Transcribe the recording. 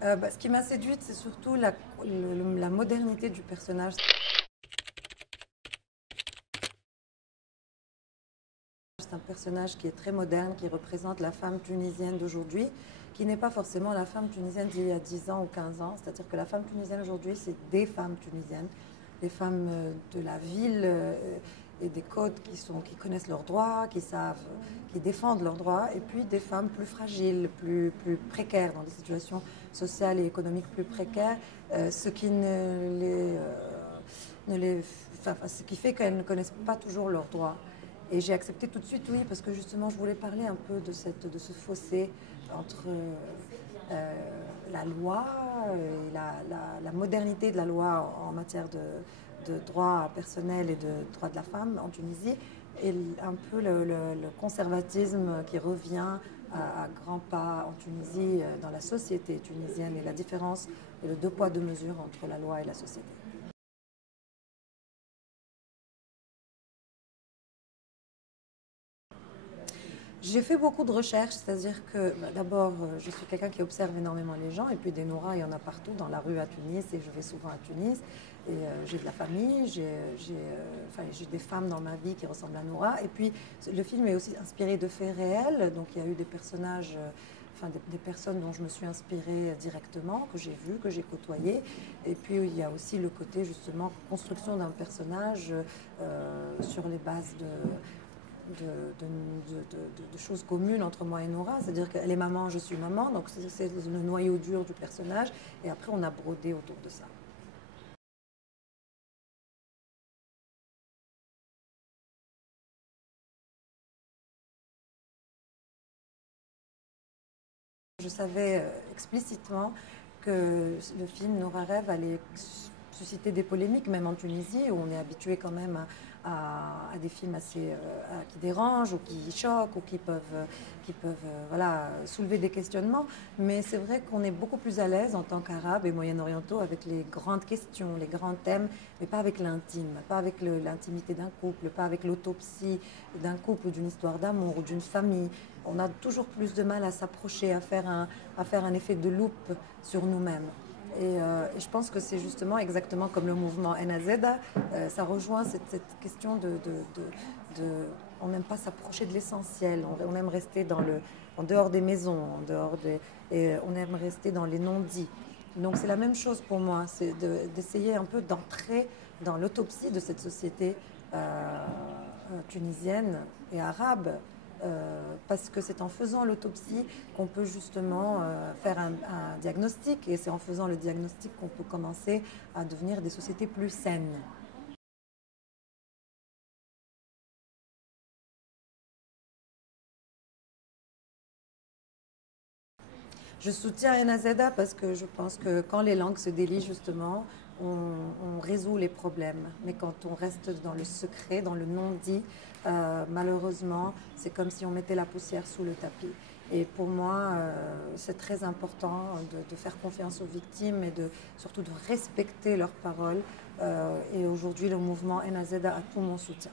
Ce qui m'a séduite, c'est surtout la modernité du personnage. C'est un personnage qui est très moderne, qui représente la femme tunisienne d'aujourd'hui, qui n'est pas forcément la femme tunisienne d'il y a 10 ans ou 15 ans. C'est-à-dire que la femme tunisienne aujourd'hui, c'est des femmes tunisiennes, des femmes de la ville et des côtes qui connaissent leurs droits, qui défendent leurs droits, et puis des femmes plus fragiles, plus précaires, dans des situations sociales et économiques plus précaires, ce qui ne les, ne les, enfin, ce qui fait qu'elles ne connaissent pas toujours leurs droits. Et j'ai accepté tout de suite, oui, parce que justement, je voulais parler un peu de ce fossé entre la loi et la modernité de la loi en matière de droits personnels et de droits de la femme en Tunisie, et un peu le conservatisme qui revient à grands pas en Tunisie, dans la société tunisienne, et la différence et le deux poids, deux mesures entre la loi et la société. J'ai fait beaucoup de recherches, c'est-à-dire que d'abord, je suis quelqu'un qui observe énormément les gens, et puis des Noura, il y en a partout, dans la rue à Tunis, et je vais souvent à Tunis, et j'ai de la famille, j'ai des femmes dans ma vie qui ressemblent à Noura, et puis le film est aussi inspiré de faits réels, donc il y a eu des personnages, des personnes dont je me suis inspirée directement, que j'ai vues, que j'ai côtoyées, et puis il y a aussi le côté justement construction d'un personnage sur les bases de choses communes entre moi et Nora, c'est-à-dire qu'elle est maman, je suis maman, donc c'est le noyau dur du personnage, et après on a brodé autour de ça. Je savais explicitement que le film Nora Rêve allait susciter des polémiques, même en Tunisie, où on est habitué quand même à des films assez qui dérangent ou qui choquent ou qui peuvent voilà, soulever des questionnements. Mais c'est vrai qu'on est beaucoup plus à l'aise en tant qu'Arabes et Moyen-Orientaux avec les grandes questions, les grands thèmes, mais pas avec l'intime, pas avec l'intimité d'un couple, pas avec l'autopsie d'un couple ou d'une histoire d'amour ou d'une famille. On a toujours plus de mal à s'approcher, à faire un effet de loupe sur nous-mêmes. Et je pense que c'est justement exactement comme le mouvement Enazeda, ça rejoint cette question on n'aime pas s'approcher de l'essentiel, on aime rester en dehors des maisons, et on aime rester dans les non-dits. Donc c'est la même chose pour moi, c'est d'essayer un peu d'entrer dans l'autopsie de cette société tunisienne et arabe, parce que c'est en faisant l'autopsie qu'on peut justement faire un diagnostic, et c'est en faisant le diagnostic qu'on peut commencer à devenir des sociétés plus saines. Je soutiens Enazeda parce que je pense que quand les langues se délient, justement, on résout les problèmes. Mais quand on reste dans le secret, dans le non-dit, malheureusement, c'est comme si on mettait la poussière sous le tapis. Et pour moi, c'est très important de faire confiance aux victimes et surtout de respecter leurs paroles. Et aujourd'hui, le mouvement Enazeda a tout mon soutien.